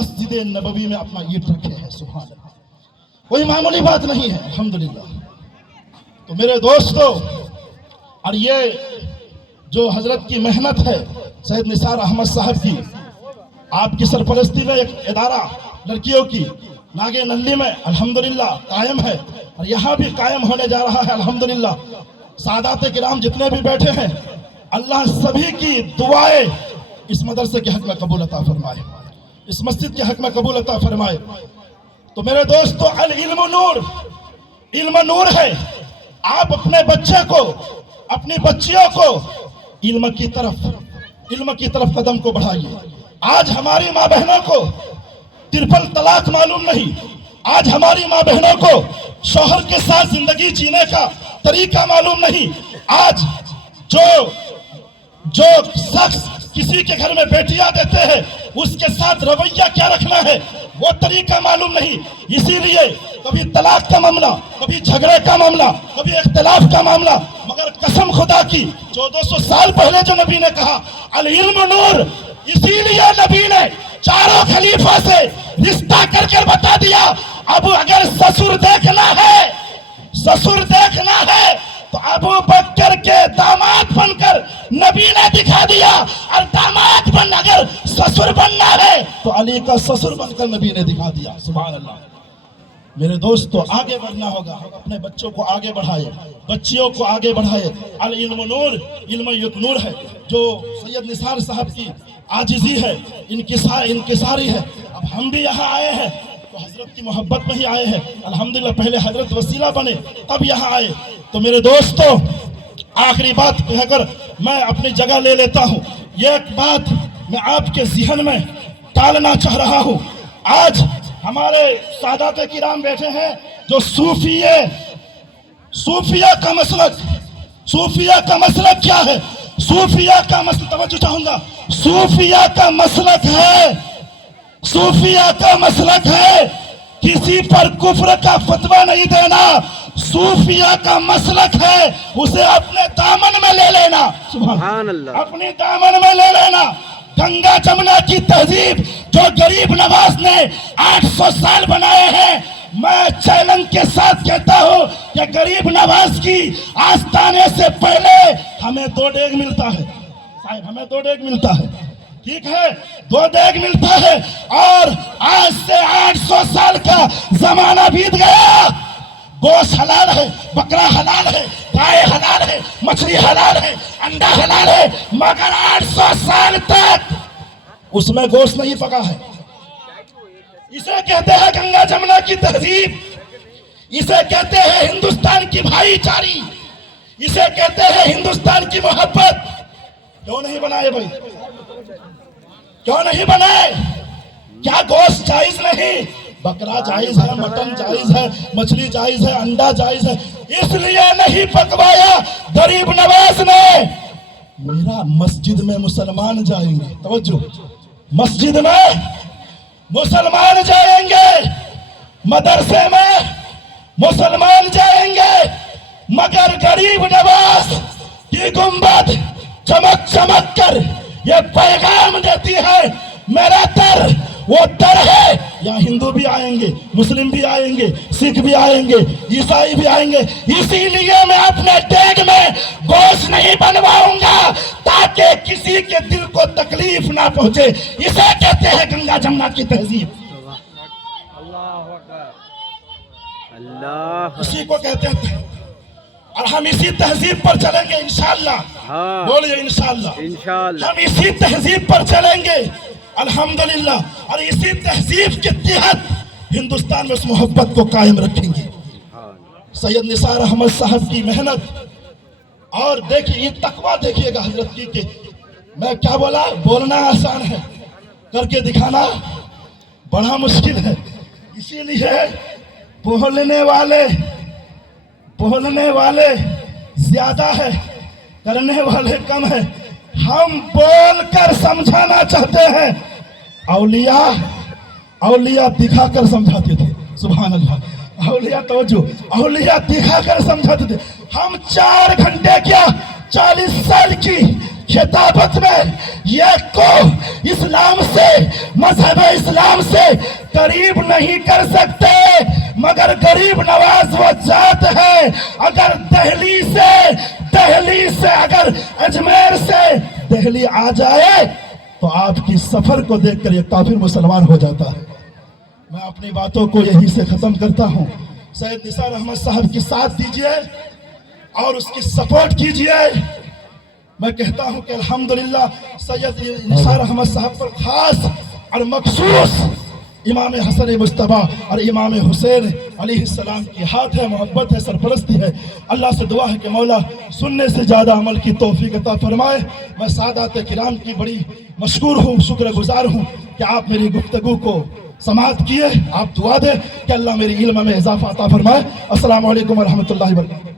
मस्जिद नबवी में अपना ईंट रखे हैं। सुभान अल्लाह, कोई मामूली बात नहीं है, अल्हम्दुलिल्लाह। तो मेरे दोस्तों, और ये जो हजरत की मेहनत है सैयद निसार अहमद साहब की, आपकी सरपरस्ती में एक इदारा लड़कियों की नागे नल्ली में अल्हम्दुलिल्लाह कायम है, और यहाँ भी कायम होने जा रहा है अल्हम्दुलिल्लाह। सादात किराम जितने भी बैठे हैं, अल्लाह सभी की दुआएं इस मदरसे के हक में कबूल अता फरमाए, इस मस्जिद के हक में कबूल अता फरमाए। तो मेरे दोस्तों, अल इल्म नूर, इल्म नूर है। आप अपने बच्चे को, अपनी बच्चियों को इल्म की तरफ कदम को बढ़ाइए। आज हमारी माँ बहनों को ट्रिपल तलाक मालूम नहीं, आज हमारी माँ बहनों को शौहर के साथ जिंदगी जीने का तरीका मालूम नहीं, आज जो शख्स किसी के घर में बेटियां देते हैं उसके साथ रवैया क्या रखना है वो तरीका मालूम नहीं। इसीलिए कभी तलाक का मामला, कभी झगड़े का मामला, कभी इख्तिलाफ का मामला, मगर कसम खुदा की 1400 साल पहले जो नबी ने कहा अल इल्म नूर, इसीलिए नबी ने चारों खलीफा से रिश्ता करके बता दिया, अब अगर ससुर देखना है तो अबू बकर के दामाद बनकर नबी ने दिखा दिया, और दामाद बन अगर ससुर बनना है तो अली का ससुर बनकर नबी ने दिखा दिया। सुभान अल्लाह। मेरे दोस्तों, आगे बढ़ना होगा, हम अपने बच्चों को आगे बढ़ाए, बच्चियों को आगे बढ़ाए। अल इल्म नूर, इल्म युग नूर है, जो सैयद निसार साहब की आजिजी है, इनकिसारी है। अब हम भी यहाँ आए हैं तो हजरत की मोहब्बत में ही आए हैं अल्हम्दुलिल्लाह। पहले हजरत वसीला बने तब यहाँ आए। तो मेरे दोस्तों, आखिरी बात कहकर मैं अपनी जगह ले लेता हूँ। ये एक बात मैं आपके ज़हन में डालना चाह रहा हूँ। आज हमारे सादात किराम बैठे हैं जो सूफिया का मसलक क्या है? सूफिया का मसलक, तवज्जो चाहूंगा, सूफिया का मसलक है किसी पर कुफ्र का फतवा नहीं देना। सूफिया का मसलक है उसे अपने दामन में ले लेना, सुभान अल्लाह, अपने दामन में ले लेना। गंगा जमुना की तहजीब जो गरीब नवाज ने 800 साल बनाए हैं, मैं चैलेंज के साथ कहता हूँ कि गरीब नवाज की आस्थाने से पहले हमें 2 डेग मिलता है, साहब हमें 2 डेग मिलता है, ठीक है, 2 डेग मिलता है। और आज से 800 साल का जमाना बीत गया, गोश्त हलाल है, बकरा हलाल है, गाय हलाल है, मछली हलाल है, अंडा हलाल है, मगर 800 साल तक उसमें गोश्त नहीं पका है। इसे कहते हैं गंगा जमुना की तहजीब, इसे कहते हैं हिंदुस्तान की भाईचारी, इसे कहते हैं हिंदुस्तान की मोहब्बत। क्यों नहीं बनाए भाई, क्यों नहीं बनाए? क्या गोश्त जायज नहीं? बकरा जायज है, मटन जायज है, मछली जायज है, अंडा जायज है, इसलिए नहीं पकवाया गरीब नवाज ने। मेरा मस्जिद में मुसलमान जाएंगे, तवज्जो, मस्जिद में मुसलमान जाएंगे, मदरसे में मुसलमान जाएंगे, मगर गरीब नवाज की गुंबद चमक कर ये पैगाम देती है, मेरा दर वो दर है। यहाँ हिंदू भी आएंगे, मुस्लिम भी आएंगे, सिख भी आएंगे, ईसाई भी आएंगे। इसीलिए मैं अपने डेग में गोश्त नहीं बनवाऊंगा ताकि किसी के दिल को तकलीफ ना पहुंचे। इसे कहते हैं गंगा जमुना की तहजीब, इसी को कहते हैं। और हम इसी तहजीब पर चलेंगे इंशाअल्लाह। बोलिए इंशाअल्लाह, हम इसी तहजीब पर चलेंगे अल्हम्दुलिल्लाह, और इसी तहजीब के तहत हिंदुस्तान में उस मोहब्बत को कायम रखेंगे। सैयद निसार अहमद साहब की मेहनत, और देखिए ये तकवा देखिएगा हजरत की कि मैं क्या बोला, बोलना आसान है, करके दिखाना बड़ा मुश्किल है। इसीलिए बोलने वाले ज्यादा है, करने वाले कम है। हम बोलकर समझाना चाहते हैं, औलिया दिखाकर समझाते थे, सुभान अल्लाह। औलिया तवज्जो, औलिया दिखाकर समझाते थे। हम 4 घंटे क्या 40 साल की خطابت میں یہ کو اسلام سے مذہب اسلام سے قریب نہیں کر سکتے، مگر غریب نواز وہ ذات ہے اگر دہلی سے اگر اجمیر سے دہلی آ جائے تو آپ کی سفر کو دیکھ کر یہ کافر مسلمان ہو جاتا ہے۔ میں اپنی باتوں کو یہی سے ختم کرتا ہوں۔ سید نثار احمد صاحب کی ساتھ دیجئے اور اس کی سپورٹ کیجئے۔ میں کہتا ہوں کہ الحمدللہ سید نثار احمد صاحب پر خاص اور مخصوص امام حسن مجتبیٰ اور امام حسین علیہ السلام کی ہاتھ ہے، محبت ہے، سرپرستی ہے۔ اللہ سے دعا ہے کہ مولا سننے سے زیادہ عمل کی توفیق عطا فرمائے۔ میں سادات کرام کی بڑی مشکور ہوں، شکر گزار ہوں کہ آپ میری گفتگو کو سماعت کیے۔ آپ دعا دیں کہ اللہ میری علم میں اضافہ عطا فرمائے۔ السلام علیکم ورحمۃ اللہ وبرکاتہ۔